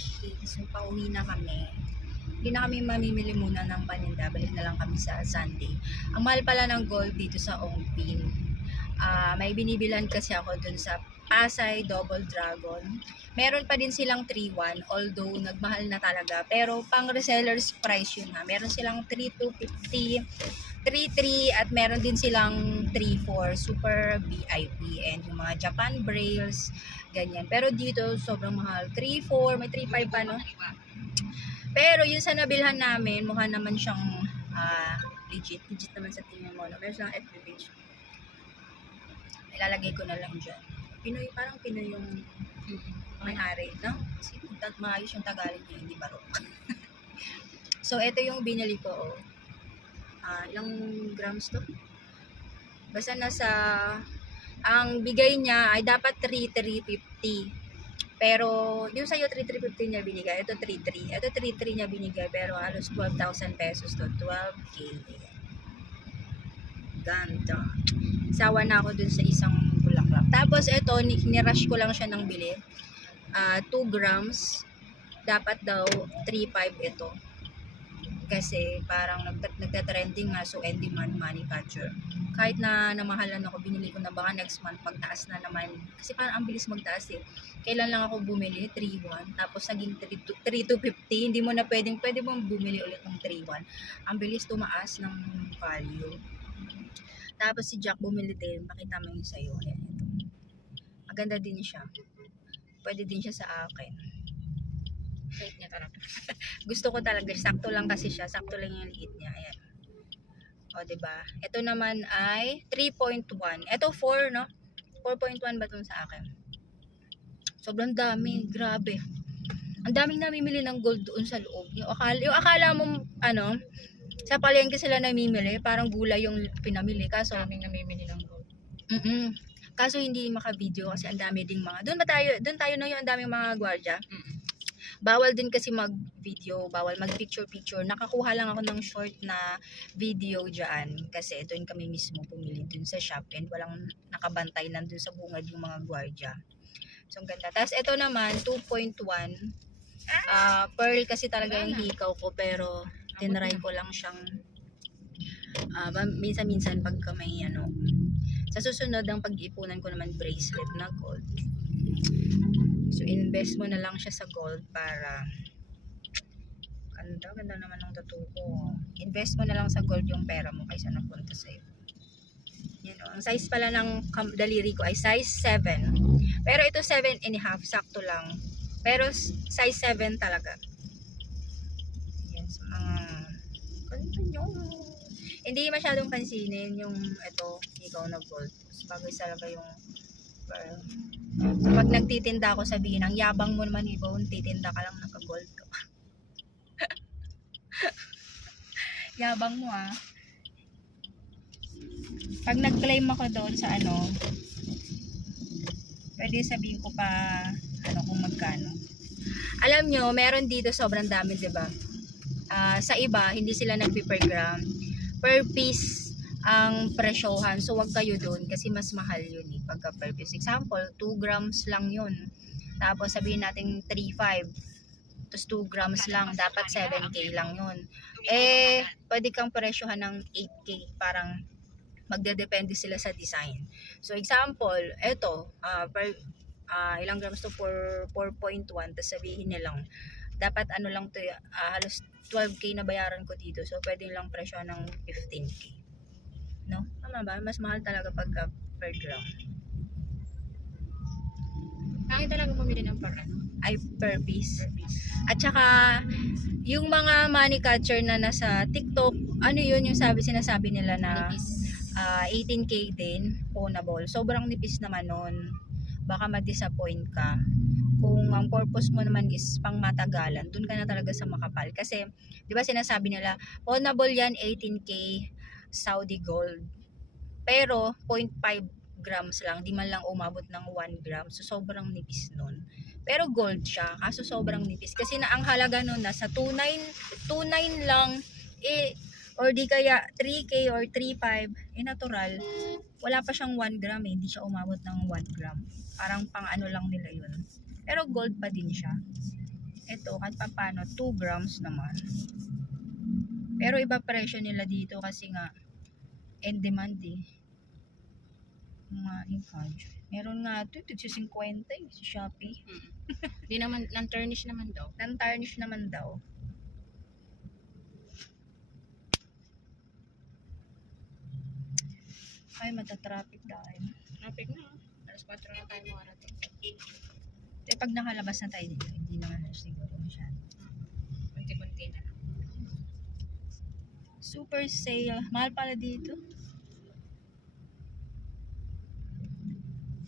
Okay, so pauwi na kami. Hindi na kami mamimili muna ng paninda. Balik na lang kami sa Sunday. Ang mahal pala ng gold dito sa Ongpin. Ah, may binibilan kasi ako dun sa Pasay Double Dragon. Meron pa din silang 3-1, although nagmahal na talaga. Pero pang resellers price yun ha. Meron silang 3-250, 3-3 at meron din silang 3-4 super VIP and yung mga Japan Brails, ganyan. Pero dito sobrang mahal. 3-4, may 3-5 pa no? Pero yung sa nabilhan namin, mukha naman siyang ah, legit. Legit naman sa tingin mo. No? Meron siyang FB page. Ilalagay ko na lang dyan. Pinoy, parang Pinoy yung may-ari, no? Kasi tag maayos yung Tagalog niya, hindi barok. so, ito yung binili ko, oh. Ah, ilang grams to? Basta nasa, ang bigay niya ay dapat 3,350. Pero, yung sa'yo 3,350 niya binigay, ito 3,3. Ito 3,3 niya binigay, pero halos 12,000 pesos to. 12K. Ganda. Sawa na ako dun sa isang bulaklak. Tapos, ito, ni- nirush ko lang siya ng bili. Ah, 2 grams. Dapat daw 3,500 ito. Kasi parang nagta- nagta-trending nga so demand money catcher. Kahit na namahalan ako, binili ko na baka next month pagtaas na naman. Kasi parang ang bilis magtaas eh. Kailan lang ako bumili? 3.1. Tapos naging 3.250. Hindi mo na pwedeng, pwede mong bumili ulit ng 3.1. Ang bilis tumaas ng value. Tapos si Jack bumili din. Makita mo yung sa'yo. Ayan, ito. Maganda din siya. Pwede din siya sa akin. Wait niya talaga. Gusto ko talaga. Sakto lang kasi siya. Sakto lang yung liit niya. Ayan. O, 'di ba? Ito naman ay 3.1. Ito 4, no? 4.1 ba itong sa akin? Sobrang dami. Grabe. Ang daming namimili ng gold doon sa loob. Yung akala, yung akala mo, ano, sa palengke sila namimili, parang gulay yung pinamili. Kaso, Daming namimili ng gold. mm Kaso hindi maka-video kasi ang dami ding mga. Doon ba tayo? Doon tayo na yung ang daming mga gwardiya. Mm. Bawal din kasi mag-video, bawal mag-picture-picture. Nakakuha lang ako ng short na video dyan kasi doon kami mismo pumili dun sa shop and walang nakabantay nandun sa bungad yung mga gwardiya. So, ang ganda. Tapos, ito naman, 2.1. Ah, pearl kasi talaga yung hikaw ko pero tinry ko lang siyang ba- minsan-minsan pagka may ano. Sa susunod, ang pag-ipunan ko naman bracelet na gold. So, invest mo na lang siya sa gold para ganda, ganda naman ng tattoo ko. Invest mo na lang sa gold yung pera mo kaysa napunta sa iyo. Yan o. Ang size pala ng daliri ko ay size 7. Pero ito 7 and a half, sakto lang. Pero size 7 talaga. Sa mga ganda nyo. Hindi masyadong pansinin yung ito, ikaw na gold. Bagay talaga yung pearl. So, pag nagtitinda ako, sabihin, ang yabang mo naman, Ibon, titinda ka lang naka-gold ka. yabang mo, ah. Pag nag-claim ako doon sa ano, pwede sabihin ko pa, ano, kung magkano. Alam nyo, meron dito sobrang dami, di ba? Ah, sa iba, hindi sila nagpi-per gram. Per piece ang presyohan. So, wag kayo doon kasi mas mahal yun eh, pagka per piece. Example, 2 grams lang yun. Tapos, sabihin natin 3.5. Tapos 2 grams lang. Dapat 7K lang yun. Eh, pwede kang presyohan ng 8K. Parang magdedepende sila sa design. So, example, eto, ah, per, ah, ilang grams to? 4, 4.1. Tapos sabihin nilang, dapat ano lang to, ah, halos 12K na bayaran ko dito. So, pwede lang presyo ng 15K. No? Tama ba? Mas mahal talaga pagka per gram. Kaya talaga bumili ng par ano? Ay, per piece. Per piece. At saka, yung mga money catcher na nasa TikTok, ano yun yung sabi, sinasabi nila na Nipis. ah, 18K din, ownable. Sobrang nipis naman nun. Baka ma-disappoint ka. Kung ang purpose mo naman is pang matagalan, dun ka na talaga sa makapal. Kasi, di ba sinasabi nila, ownable yan 18K Saudi gold. Pero, 0.5 grams lang, di man lang umabot ng 1 gram. So, sobrang nipis nun. Pero gold siya, kaso sobrang nipis. Kasi na ang halaga nun, nasa 2.9, 2.9 lang, eh, or di kaya 3K or 3.5, eh natural, wala pa siyang 1 gram eh, hindi siya umabot ng 1 gram. Parang pang ano lang nila yun. Pero gold pa din siya. Ito, kahit pa paano, 2 grams naman. Pero iba presyo nila dito kasi nga, in demand eh. Mga encourage. Meron nga ito, ito 50 eh, sa Shopee. Di naman, non-tarnish naman daw. Non-tarnish naman daw. Ay, matatraffic tayo. Traffic na. ah. Alas 4 na tayo makarating. Eh, pag nakalabas na tayo dito, hindi naman na siguro masyado. Kunti-kunti na lang. Super sale. Mahal pala dito.